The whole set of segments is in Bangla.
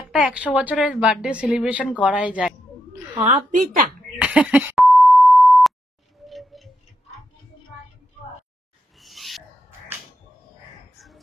একটা 100 বছরের বার্থডে সেলিব্রেশন করাই যায়। পিতা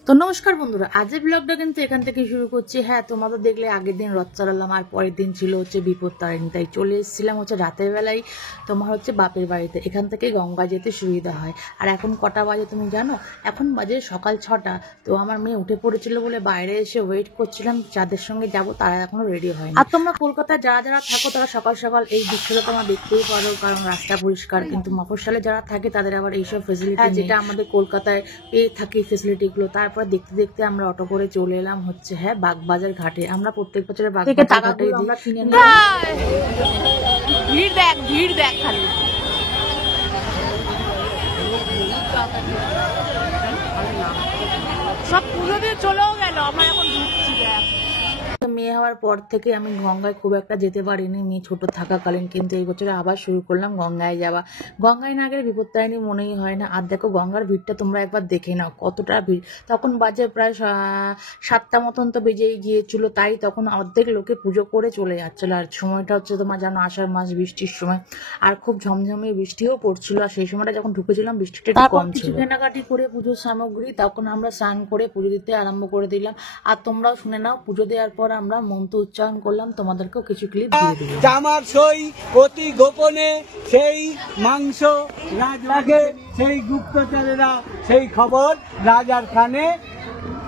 তো নমস্কার বন্ধুরা, আজের ব্লগটা কিন্তু এখান থেকে শুরু করছি। হ্যাঁ, তোমাদের দেখলে আগের দিন রথ চালালাম আর পরের দিন ছিল হচ্ছে বিপত্তারিণী, তাই চলে এসেছিলাম হচ্ছে রাতের বেলায় তোমার হচ্ছে বাপের বাড়িতে। এখান থেকে গঙ্গা যেতে সুবিধা হয়। আর এখন কটা বাজে তুমি জানো? এখন বাজে সকাল 6টা। তো আমার মেয়ে উঠে পড়েছিল বলে বাইরে এসে ওয়েট করছিলাম, যাদের সঙ্গে যাব তারা এখনো রেডি হয়নি। আর তোমরা কলকাতায় যারা যারা থাকো তারা সকাল সকাল এই দৃশ্যটা তোমরা দেখতেই পারো, কারণ রাস্তা পরিষ্কার। কিন্তু মফস্বলে যারা থাকে তাদের আবার এইসব ফেসিলিটি যেটা আমাদের কলকাতায় পেয়ে থাকে ফেসিলিটিগুলো। তারপর দেখতে দেখতে আমরা অটো করে চলে এলাম হচ্ছে বাগবাজার ঘাটে। আমরা প্রত্যেক বছরের বাগবাজার ঘাটে আমরা কিনে নিলাম। ভিড় দেখ খালি। সব পুজো দিয়ে চলেও গেল, আমার এখন ঢুকছি। মেয়ে হওয়ার পর থেকে আমি গঙ্গায় খুব একটা যেতে পারিনি, মেয়ে ছোট থাকাকালীন। কিন্তু এই বছরে আবার শুরু করলাম গঙ্গায় যাওয়া। গঙ্গায় না গেলে বিপত্তারিণী মনেই হয় না। আর দেখো গঙ্গার ভিড়টা তোমরা একবার দেখে নাও, কতটা ভিড়। তখন বাজে প্রায় 7টা মতন তো বেজেই গিয়েছিল, তাই তখন অর্ধেক লোকে পুজো করে চলে যাচ্ছিল। আর সময়টা হচ্ছে তোমার জানো আষাঢ় মাস, বৃষ্টির সময়, আর খুব ঝমঝমে বৃষ্টিও পড়ছিল। আর সেই সময়টা যখন ঢুকেছিলাম বৃষ্টিটা একটু কম ছিল। কেনাকাটি করে পুজোর সামগ্রী, তখন আমরা স্নান করে পুজো দিতে আরম্ভ করে দিলাম। আর তোমরাও শুনে নাও, পুজো দেওয়ার পর আমরা মন্ত্র উচ্চারণ করলাম, তোমাদেরকেও কিছু ক্লিপ দিয়ে দিলাম। জামার সই অতি গোপনে সেই মাংস রাজরাগে, সেই গুপ্তচরেরা সেই খবর রাজার কানে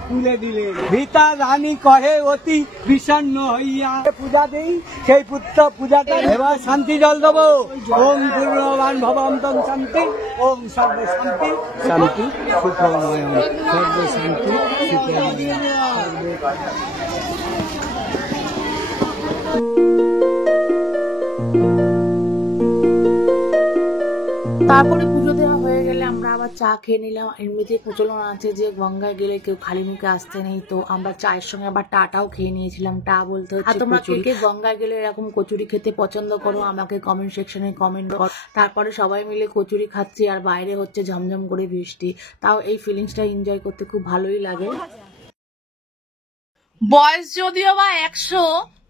তুলে দিলেন। ভিতা রানী কহে অতি বিষণ্ণ হইয়া পূজা দেই, সেই পুত্র পূজাটা এবার শান্তি জল দেবো। ওম পূর্ণবান ভবন্তম শান্তি, ওম সর্ব শান্তি শান্তি সুখময়, সর্ব শান্তি সুখময়। তারপরে পুজো দেওয়া হয়ে গেলে আমরা আবার চা খেয়ে নিলাম। এমনিতে প্রচলন আছে যে গঙ্গায় গেলে কেউ খালি মুখে আসতে নেই, তো আমরা চায়ের সঙ্গে আবার টাটাও খেয়ে নিয়েছিলাম। টা বলতে হচ্ছে তোমরা কে গঙ্গায় গেলে এরকম কচুরি খেতে পছন্দ করো আমাকে কমেন্ট সেকশনে কমেন্ট করো। তারপরে সবাই মিলে কচুরি খাচ্ছি আর বাইরে হচ্ছে ঝমঝম করে বৃষ্টি। তাও এই ফিলিংসটা এনজয় করতে খুব ভালোই লাগে। বয়স যদিও বা 100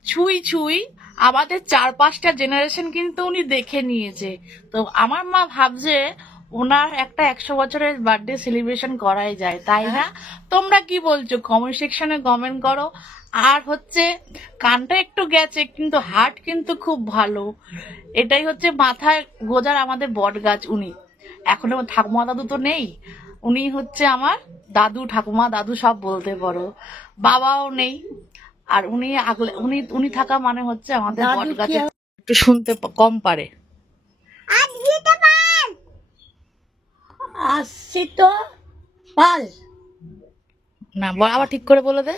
ছুঁই ছুঁই, আমাদের 4-5টা জেনারেশন কিন্তু উনি দেখে নিয়েছে। তো আমার মা ভাবছে ওনার একটা 100 বছরের বার্থডে সেলিব্রেশন করাই যায়, তাই না? তোমরা কি বলছো কমেন্ট সেকশনে কমেন্ট করো। আর হচ্ছে কানটা একটু গেছে, কিন্তু হার্ট কিন্তু খুব ভালো। এটাই হচ্ছে মাথায় গোজার আমাদের বট গাছ। উনি এখন ঠাকুমা দাদু তো নেই, উনি হচ্ছে আমার দাদু, ঠাকুমা দাদু সব বলতে পারো। বাবাও নেই, আর উনি উনি উনি থাকা মানে হচ্ছে আমাদের বট গাছে একটু শুনতে কম পারে। আসছি তো পাল, না আবার ঠিক করে বলে দে।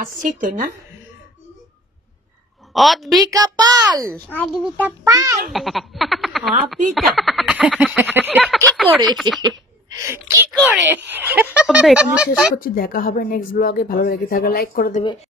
আসছি তো না অদ্বিকা পাল, পিতা কি করে এখানে শেষ করছি। দেখা হবে নেক্সট ব্লগে। ভালো লেগে থাকলে লাইক করে দেবে।